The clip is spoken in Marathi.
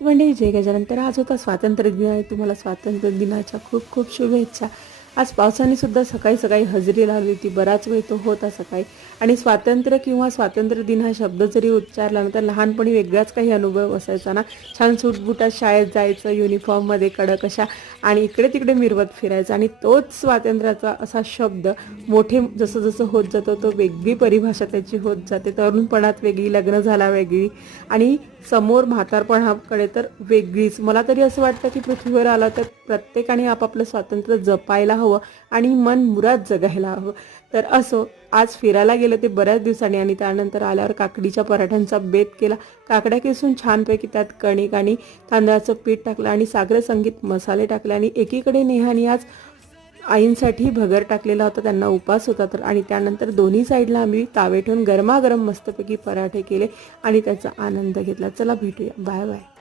म्हणजे जय गजानन. तर आज होता स्वातंत्र्य दिन आहे. तुम्हाला स्वातंत्र्य दिनाच्या खूप खूप शुभेच्छा. आज पावसाने सुद्धा सकाळी सकाळी हजेरी लावली होती. बराच वेळ तो होता सकाळी. आणि स्वातंत्र्य किंवा स्वातंत्र्य दिन हा शब्द जरी उच्चारला ना तर लहानपणी वेगळाच काही अनुभव असायचा ना. छान सूटबुटात शाळेत जायचं, युनिफॉर्ममध्ये कडक अशा, आणि इकडे तिकडे मिरवत फिरायचं. आणि तोच स्वातंत्र्याचा असा शब्द मोठे जसं जसं होत जातो तो वेगळी परिभाषा त्याची होत जाते. तरुणपणात वेगळी, लग्न झाला वेगळी, आणि समोर म्हातारपणाकडे तर वेगळीच. मला तरी असं वाटतं की पृथ्वीवर आलं तर प्रत्येकाने आपापलं स्वातंत्र्य जपायला हवं आणि मन मुराद जगायला हवं. तर असो, आज फिरायला गेलं ते बऱ्याच दिवसांनी, आणि त्यानंतर आल्यावर काकडीच्या पराठ्यांचा बेत केला. काकड्या किसून छानपैकी त्यात कणिक आणि तांदळाचं पीठ टाकलं आणि सागर संगीत मसाले टाकले. आणि एकीकडे नेहानी आज आईंसाठी भगर टाकलेला होता, त्यांना उपास होता तर. आणि त्यानंतर दोन्ही साईडला आम्ही तावे ठेवून गरमागरम मस्तपैकी पराठे केले आणि त्याचा आनंद घेतला. चला भेटूया, बाय बाय.